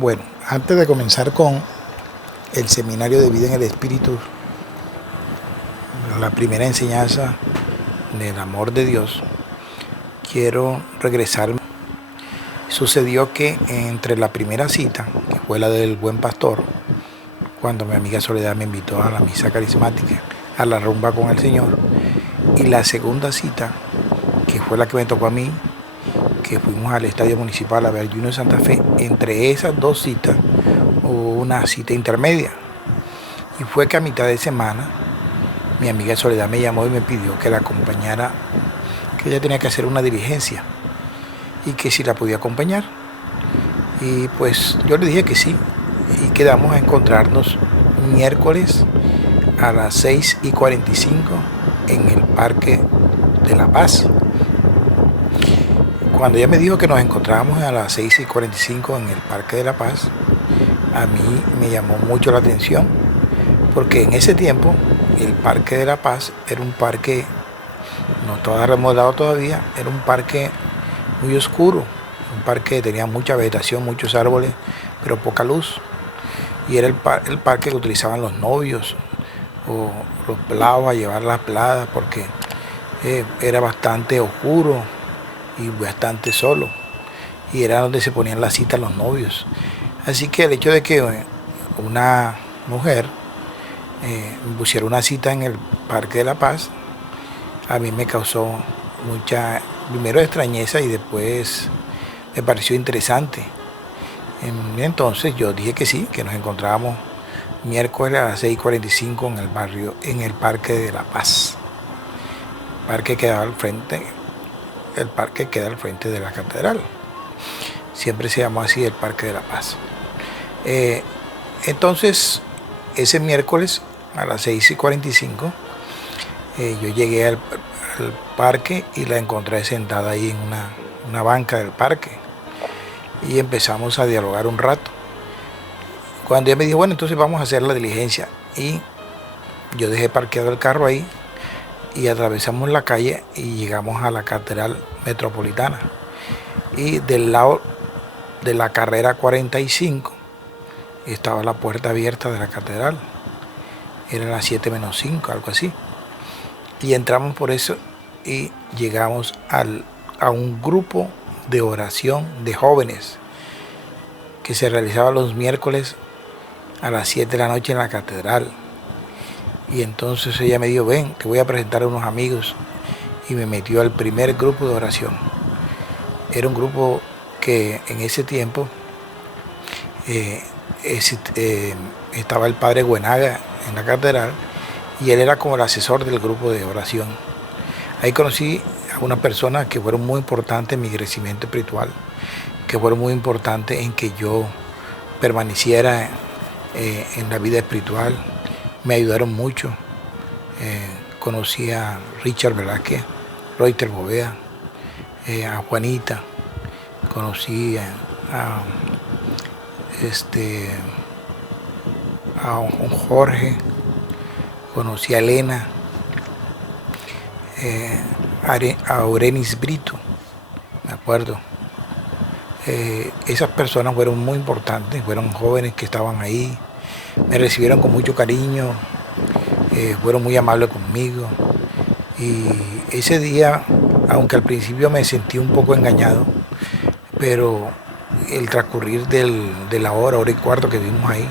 Bueno, antes de comenzar con el seminario de vida en el Espíritu, la primera enseñanza del amor de Dios, quiero regresar. Sucedió que entre la primera cita, que fue la del buen pastor, cuando mi amiga Soledad me invitó a la misa carismática, a la rumba con el Señor, y la segunda cita, que fue la que me tocó a mí, que fuimos al estadio municipal a ver Junior Santa Fe, entre esas dos citas hubo una cita intermedia. Y fue que a mitad de semana mi amiga Soledad me llamó y me pidió que la acompañara, que ella tenía que hacer una diligencia y que si la podía acompañar. Y pues yo le dije que sí y quedamos a encontrarnos miércoles a las 6:45 en el Parque de La Paz. Cuando ella me dijo que nos encontrábamos a las 6:45 en el Parque de La Paz, a mí me llamó mucho la atención, porque en ese tiempo el Parque de La Paz era un parque, no estaba remodelado todavía, era un parque muy oscuro, un parque que tenía mucha vegetación, muchos árboles, pero poca luz. Y era el parque que utilizaban los novios o los pelados a llevar las peladas, porque era bastante oscuro y bastante solo. Y era donde se ponían las citas los novios. Así que el hecho de que una mujer me pusiera una cita en el Parque de La Paz, a mí me causó mucha, primero extrañeza y después me pareció interesante. Entonces yo dije que sí, que nos encontrábamos miércoles a las 6:45 en el barrio, en el Parque de La Paz. Parque quedaba al frente, el parque queda al frente de la catedral. Siempre se llamó así el Parque de La Paz. Entonces, ese miércoles a las 6:45, yo llegué al parque y la encontré sentada ahí en una banca del parque. Y empezamos a dialogar un rato. Cuando ella me dijo, bueno, entonces vamos a hacer la diligencia. Y yo dejé parqueado el carro ahí y atravesamos la calle y llegamos a la Catedral Metropolitana. Y del lado de la carrera 45 estaba la puerta abierta de la catedral. Eran las 7:05, algo así. Y entramos por eso y llegamos a un grupo de oración de jóvenes que se realizaba los miércoles a las 7 de la noche en la catedral. Y entonces ella me dijo, ven, te voy a presentar a unos amigos, y me metió al primer grupo de oración. Era un grupo que en ese tiempo estaba el padre Güenaga en la catedral, y él era como el asesor del grupo de oración. Ahí conocí a unas personas que fueron muy importantes en mi crecimiento espiritual, que fueron muy importantes en que yo permaneciera en la vida espiritual. Me ayudaron mucho. Conocí a Richard Velázquez, Reuter Bovea, a Juanita, conocí a un Jorge, conocí a Elena, a Aurenis Brito, me acuerdo. Esas personas fueron muy importantes, fueron jóvenes que estaban ahí, me recibieron con mucho cariño, fueron muy amables conmigo. Y ese día, aunque al principio me sentí un poco engañado, pero el transcurrir de la hora y cuarto que vimos ahí,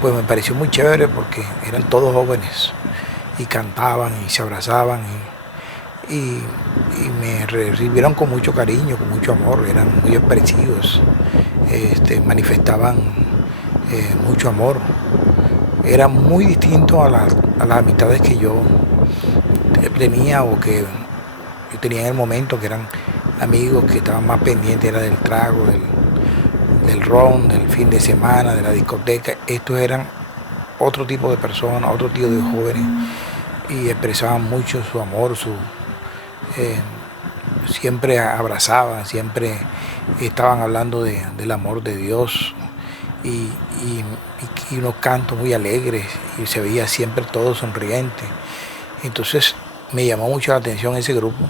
pues me pareció muy chévere, porque eran todos jóvenes y cantaban y se abrazaban y me recibieron con mucho cariño, con mucho amor, eran muy expresivos, manifestaban mucho amor. Era muy distinto a las amistades que yo tenía o que yo tenía en el momento, que eran amigos que estaban más pendientes, era del trago, del ron, del fin de semana, de la discoteca. Estos eran otro tipo de personas, otro tipo de jóvenes, y expresaban mucho su amor, siempre abrazaban, siempre estaban hablando del amor de Dios, y unos cantos muy alegres, y se veía siempre todo sonriente. Entonces me llamó mucho la atención ese grupo.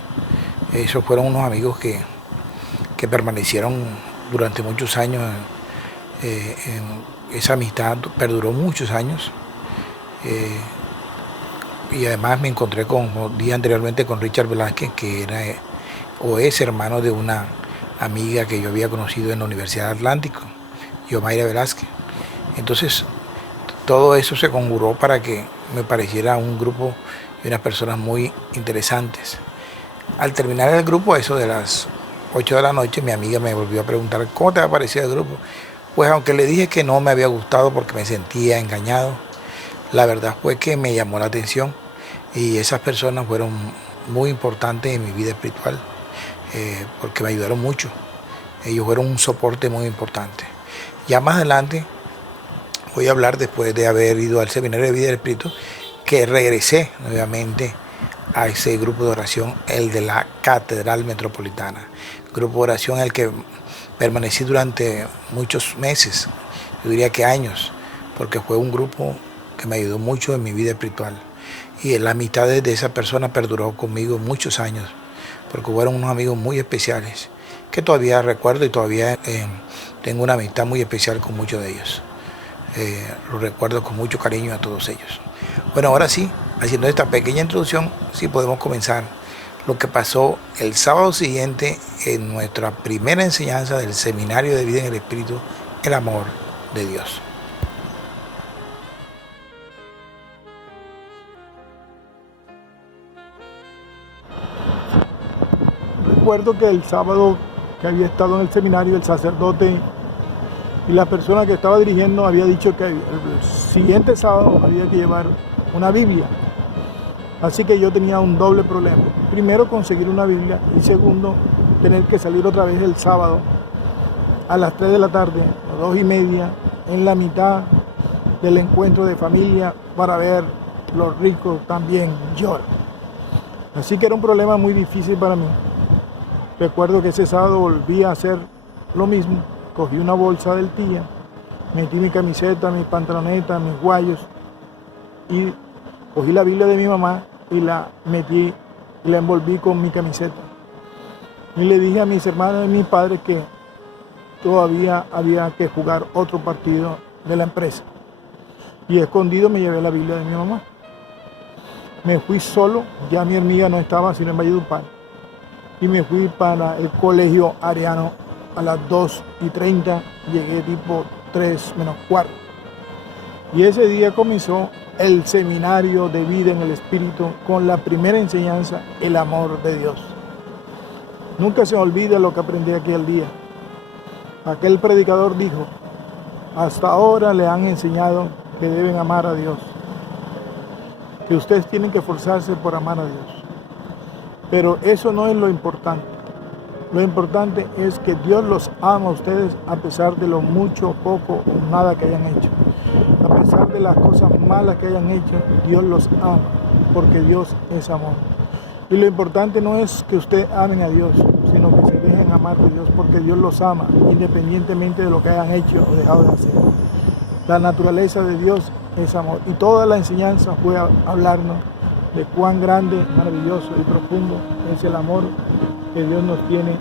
Esos fueron unos amigos que permanecieron durante muchos años Esa amistad perduró muchos años. Y además me encontré, como dije anteriormente, con Richard Velázquez, que era o es hermano de una amiga que yo había conocido en la Universidad Atlántico, Yomaira Velázquez. Entonces, todo eso se conjuró para que me pareciera un grupo de unas personas muy interesantes. Al terminar el grupo, eso de las 8 de la noche, mi amiga me volvió a preguntar, ¿cómo te ha parecido el grupo? Pues aunque le dije que no me había gustado porque me sentía engañado, la verdad fue que me llamó la atención y esas personas fueron muy importantes en mi vida espiritual, porque me ayudaron mucho. Ellos fueron un soporte muy importante. Ya más adelante voy a hablar, después de haber ido al seminario de vida del Espíritu, que regresé nuevamente a ese grupo de oración, el de la Catedral Metropolitana. Grupo de oración en el que permanecí durante muchos meses, yo diría que años, porque fue un grupo que me ayudó mucho en mi vida espiritual. Y la amistad de esa persona perduró conmigo muchos años, porque fueron unos amigos muy especiales, que todavía recuerdo y todavía tengo una amistad muy especial con muchos de ellos. Los recuerdo con mucho cariño a todos ellos. Bueno, ahora sí, haciendo esta pequeña introducción, sí podemos comenzar lo que pasó el sábado siguiente en nuestra primera enseñanza del Seminario de Vida en el Espíritu, el amor de Dios. Recuerdo que el sábado que había estado en el seminario, el sacerdote y la persona que estaba dirigiendo había dicho que el siguiente sábado había que llevar una Biblia. Así que yo tenía un doble problema. Primero, conseguir una Biblia, y segundo, tener que salir otra vez el sábado a las 3 de la tarde, a 2:30, en la mitad del encuentro de familia, para ver los ricos también lloran. Así que era un problema muy difícil para mí. Recuerdo que ese sábado volví a hacer lo mismo. Cogí una bolsa del tía, metí mi camiseta, mis pantalonetas, mis guayos, y cogí la Biblia de mi mamá y la metí y la envolví con mi camiseta. Y le dije a mis hermanos y mis padres que todavía había que jugar otro partido de la empresa. Y escondido me llevé la Biblia de mi mamá. Me fui solo, ya mi amiga no estaba sino en Valledupar. Y me fui para el colegio Ariano a las 2:30, llegué tipo 3 menos cuarto. Y ese día comenzó el seminario de vida en el Espíritu con la primera enseñanza, el amor de Dios. Nunca se me olvida lo que aprendí aquel día. Aquel predicador dijo, hasta ahora le han enseñado que deben amar a Dios, que ustedes tienen que esforzarse por amar a Dios. Pero eso no es lo importante. Lo importante es que Dios los ama a ustedes a pesar de lo mucho, poco o nada que hayan hecho. A pesar de las cosas malas que hayan hecho, Dios los ama, porque Dios es amor. Y lo importante no es que ustedes amen a Dios, sino que se dejen amar de Dios, porque Dios los ama, independientemente de lo que hayan hecho o dejado de hacer. La naturaleza de Dios es amor. Y toda la enseñanza fue a hablarnos de cuán grande, maravilloso y profundo es el amor que Dios nos tiene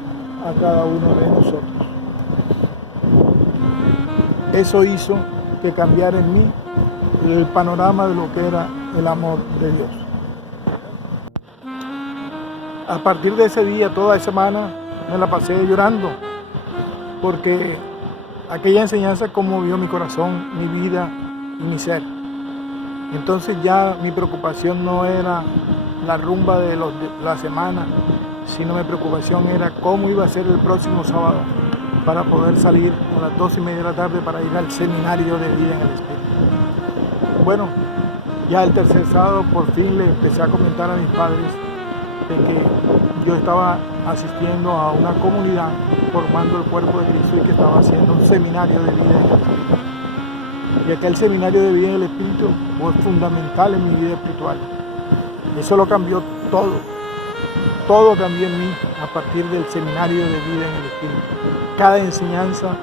a cada uno de nosotros. Eso hizo que cambiara en mí el panorama de lo que era el amor de Dios. A partir de ese día, toda esa semana, me la pasé llorando, porque aquella enseñanza conmovió mi corazón, mi vida y mi ser. Entonces ya mi preocupación no era la rumba de la semana, sino mi preocupación era cómo iba a ser el próximo sábado para poder salir a las 2:30 de la tarde para ir al seminario de vida en el Espíritu. Bueno, ya el tercer sábado por fin le empecé a comentar a mis padres de que yo estaba asistiendo a una comunidad formando el cuerpo de Cristo y que estaba haciendo un seminario de vida en el Espíritu. Y aquel seminario de vida en el Espíritu fue fundamental en mi vida espiritual. Eso lo cambió todo. Todo cambió en mí a partir del seminario de vida en el Espíritu. Cada enseñanza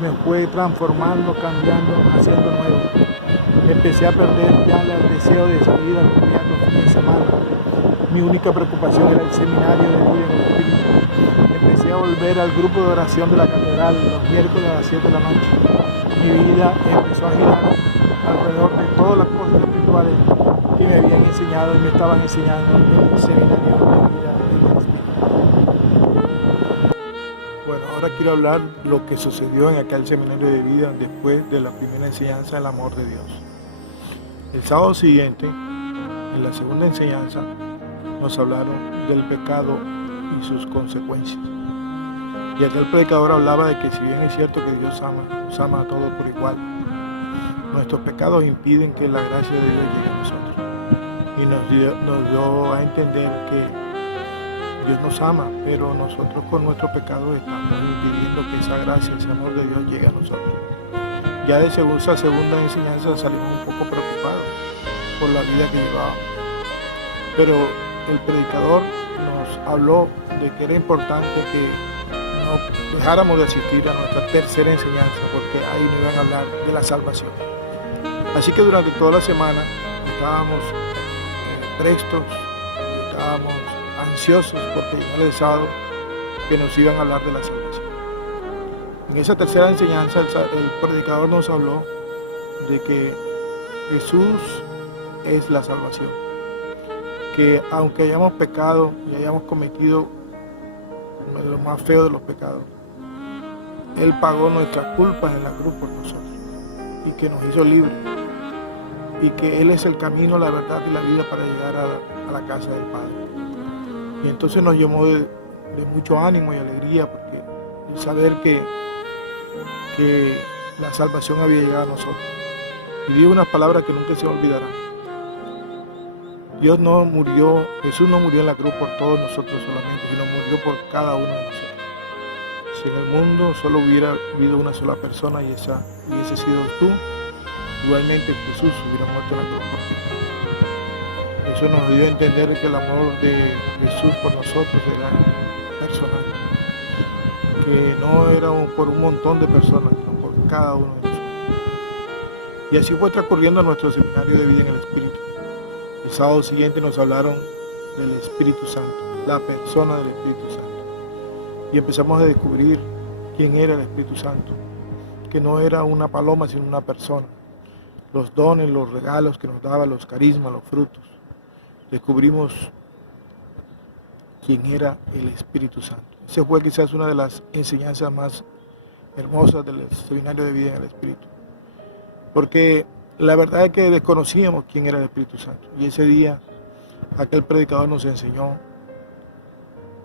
me fue transformando, cambiando, haciendo nuevo. Empecé a perder ya el deseo de salir a rumbear los fines de semana. Mi única preocupación era el seminario de vida en el Espíritu. Empecé a volver al grupo de oración de la catedral. catedral los miércoles a las 7 de la noche, mi vida empezó a girar alrededor de todas las cosas espirituales que me habían enseñado y me estaban enseñando en el seminario de vida del Espíritu. Bueno, ahora quiero hablar lo que sucedió en aquel seminario de vida después de la primera enseñanza del amor de Dios. El sábado siguiente, en la segunda enseñanza, nos hablaron del pecado y sus consecuencias. Y aquel predicador hablaba de que si bien es cierto que Dios nos ama a todos por igual, nuestros pecados impiden que la gracia de Dios llegue a nosotros. Y nos dio a entender que Dios nos ama, pero nosotros con nuestros pecados estamos impidiendo que esa gracia, ese amor de Dios llegue a nosotros. Ya de esa segunda enseñanza salimos un poco preocupados por la vida que llevábamos. Pero el predicador nos habló de que era importante que no dejáramos de asistir a nuestra tercera enseñanza, porque ahí nos iban a hablar de la salvación. Así que durante toda la semana estábamos prestos, estábamos ansiosos porque llegara el sábado que nos iban a hablar de la salvación. En esa tercera enseñanza el predicador nos habló de que Jesús es la salvación, que aunque hayamos pecado y hayamos cometido lo más feo de los pecados, Él pagó nuestras culpas en la cruz por nosotros y que nos hizo libres, y que Él es el camino, la verdad y la vida para llegar a la casa del Padre. Y entonces nos llenó de mucho ánimo y alegría, porque el saber que la salvación había llegado a nosotros. Y digo unas palabras que nunca se olvidarán. Jesús no murió en la cruz por todos nosotros solamente, sino murió por cada uno de nosotros. Si en el mundo solo hubiera habido una sola persona y ese sido tú, igualmente Jesús hubiera muerto en la cruz por ti. Eso nos dio a entender que el amor de Jesús por nosotros era personal, que no era por un montón de personas, sino por cada uno de nosotros. Y así fue transcurriendo nuestro seminario de vida en el Espíritu. El sábado siguiente nos hablaron del Espíritu Santo, la persona del Espíritu Santo. Y empezamos a descubrir quién era el Espíritu Santo, que no era una paloma, sino una persona. Los dones, los regalos que nos daba, los carismas, los frutos. Descubrimos quién era el Espíritu Santo. Esa fue quizás una de las enseñanzas más hermosas del seminario de vida en el Espíritu. Porque la verdad es que desconocíamos quién era el Espíritu Santo. Y ese día aquel predicador nos enseñó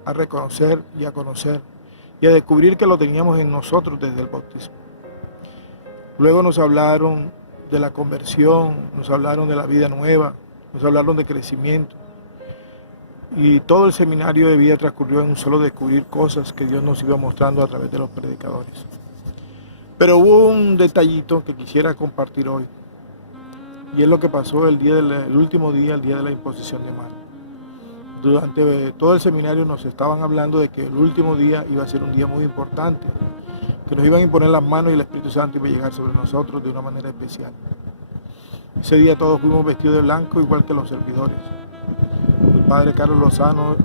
a reconocer y a conocer y a descubrir que lo teníamos en nosotros desde el bautismo. Luego nos hablaron de la conversión, nos hablaron de la vida nueva, nos hablaron de crecimiento. Y todo el seminario de vida transcurrió en un solo descubrir cosas que Dios nos iba mostrando a través de los predicadores. Pero hubo un detallito que quisiera compartir hoy. Y es lo que pasó el último día, el día de la imposición de manos. Durante todo el seminario nos estaban hablando de que el último día iba a ser un día muy importante, que nos iban a imponer las manos y el Espíritu Santo iba a llegar sobre nosotros de una manera especial. Ese día todos fuimos vestidos de blanco, igual que los servidores. El padre Carlos Lozano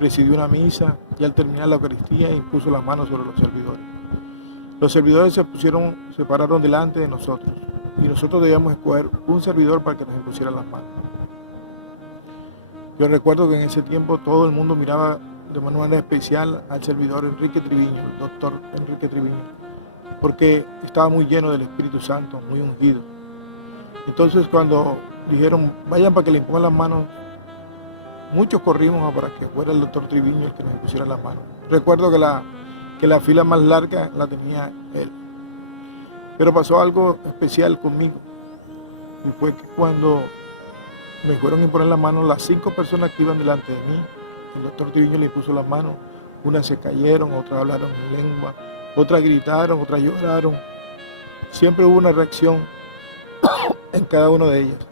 presidió una misa y al terminar la Eucaristía impuso las manos sobre los servidores. Los servidores se pararon delante de nosotros y nosotros debíamos escoger un servidor para que nos impusiera las manos. Yo recuerdo que en ese tiempo todo el mundo miraba de manera especial al servidor Enrique Triviño, el doctor Enrique Triviño, porque estaba muy lleno del Espíritu Santo, muy ungido. Entonces cuando dijeron, vayan para que le impongan las manos, muchos corrimos para que fuera el doctor Triviño el que nos impusiera las manos. Recuerdo que la fila más larga la tenía él. Pero pasó algo especial conmigo, y fue que cuando me fueron a imponer las manos, las 5 personas que iban delante de mí, el doctor Triviño le impuso las manos, unas se cayeron, otras hablaron en lengua, otras gritaron, otras lloraron. Siempre hubo una reacción en cada una de ellas.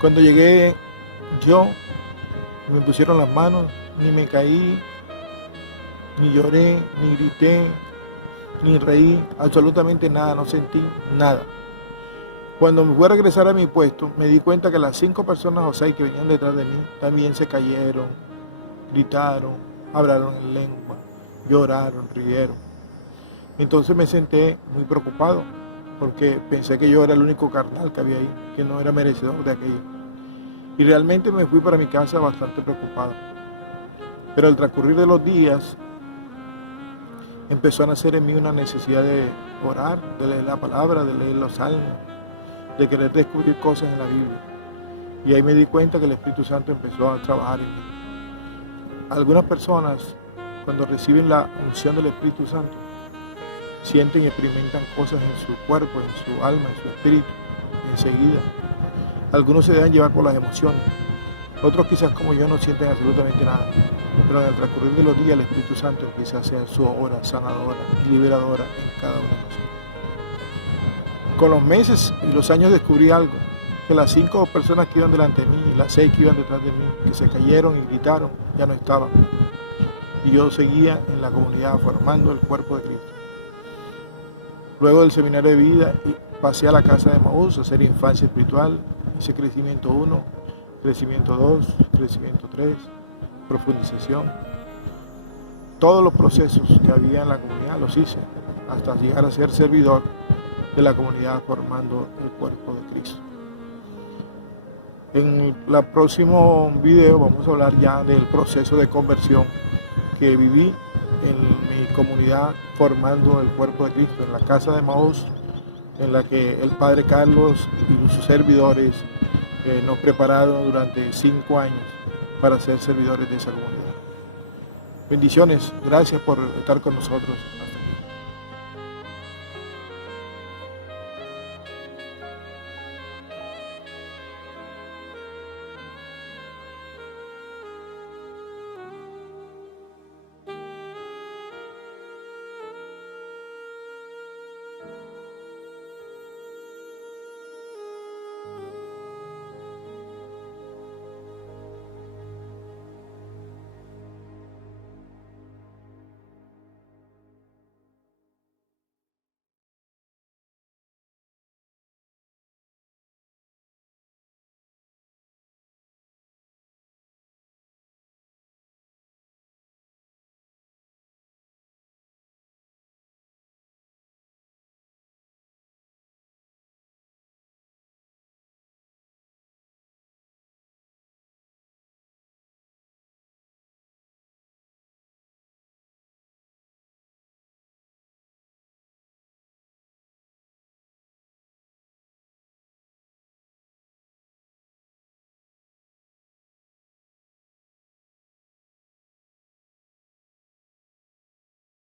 Cuando llegué yo, me pusieron las manos, ni me caí, ni lloré, ni grité, ni reí, absolutamente nada, no sentí nada. Cuando me fui a regresar a mi puesto, me di cuenta que las 5 personas o 6 que venían detrás de mí también se cayeron, gritaron, hablaron en lengua, lloraron, rieron. Entonces me senté muy preocupado, porque pensé que yo era el único carnal que había ahí, que no era merecedor de aquello. Y realmente me fui para mi casa bastante preocupado. Pero al transcurrir de los días, empezó a nacer en mí una necesidad de orar, de leer la palabra, de leer los salmos, de querer descubrir cosas en la Biblia. Y ahí me di cuenta que el Espíritu Santo empezó a trabajar en mí. Algunas personas, cuando reciben la unción del Espíritu Santo, sienten y experimentan cosas en su cuerpo, en su alma, en su espíritu, enseguida. Algunos se dejan llevar por las emociones, otros quizás como yo no sienten absolutamente nada, pero en el transcurrir de los días el Espíritu Santo empieza a hacer su obra sanadora y liberadora en cada uno de nosotros. Con los meses y los años descubrí algo, que las 5 personas que iban delante de mí y las 6 que iban detrás de mí, que se cayeron y gritaron, ya no estaban. Y yo seguía en la comunidad formando el cuerpo de Cristo. Luego del seminario de vida pasé a la casa de Emaús a hacer infancia espiritual, hice crecimiento 1, crecimiento 2, crecimiento 3, profundización. Todos los procesos que había en la comunidad los hice hasta llegar a ser servidor de la comunidad formando el cuerpo de Cristo. En el próximo video vamos a hablar ya del proceso de conversión que viví en mi comunidad formando el cuerpo de Cristo, en la casa de Emaús, en la que el Padre Carlos y sus servidores nos prepararon durante 5 años para ser servidores de esa comunidad. Bendiciones, gracias por estar con nosotros.